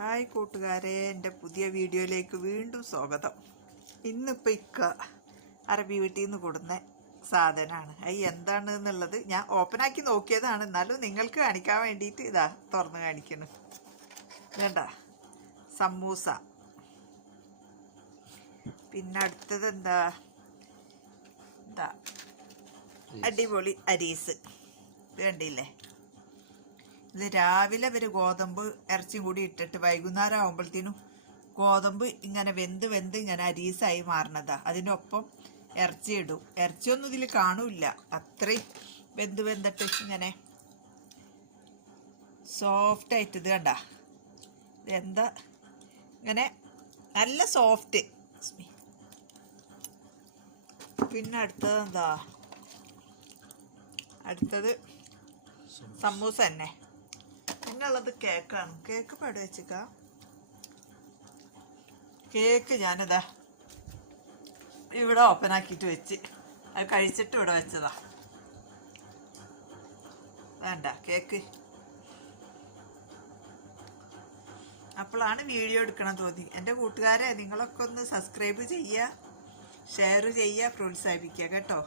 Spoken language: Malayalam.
ഹായ് കൂട്ടുകാരെ, എൻ്റെ പുതിയ വീഡിയോയിലേക്ക് വീണ്ടും സ്വാഗതം. ഇന്നിപ്പോൾ അറബി വീട്ടിൽ നിന്ന് കൊടുന്ന സാധനമാണ്. അത് എന്താണെന്നുള്ളത് ഞാൻ ഓപ്പണാക്കി നോക്കിയതാണ്, എന്നാലും നിങ്ങൾക്ക് കാണിക്കാൻ വേണ്ടിയിട്ട് ഇതാ തുറന്ന് കാണിക്കുന്നു. വേണ്ട സമൂസ. പിന്നെ അടുത്തത് എന്താ അടിപൊളി അരീസ്. ഇത് കണ്ടില്ലേ? ഇത് രാവിലെ ഒരു ഗോതമ്പ് ഇറച്ചിയും കൂടി ഇട്ടിട്ട് വൈകുന്നേരം ആകുമ്പോഴത്തേനും ഗോതമ്പ് ഇങ്ങനെ വെന്ത് ഇങ്ങനെ അരീസായി മാറണതാ. അതിനൊപ്പം ഇറച്ചി ഇടും. ഇറച്ചിയൊന്നും ഇതിൽ കാണൂല്ല, അത്രയും വെന്തിട്ട് ഇങ്ങനെ സോഫ്റ്റായിട്ട്. ഇത് കണ്ട എന്താ ഇങ്ങനെ നല്ല സോഫ്റ്റ്. പിന്നെ അടുത്തത് സമൂസ തന്നെ. പിന്നുള്ളത് കേക്കാണ്. കേക്ക് പട വെച്ചിക്ക. കേക്ക് ഞാനിതാ ഇവിടെ ഓപ്പൺ ആക്കിയിട്ട് വെച്ച് അത് കഴിച്ചിട്ട് ഇവിടെ വെച്ചതാ. വേണ്ട കേക്ക്. അപ്പോഴാണ് വീഡിയോ എടുക്കണം തോന്നി. എൻ്റെ കൂട്ടുകാരെ, നിങ്ങളൊക്കെ ഒന്ന് സബ്സ്ക്രൈബ് ചെയ്യുക, ഷെയർ ചെയ്യുക, പ്രോത്സാഹിപ്പിക്കുക കേട്ടോ.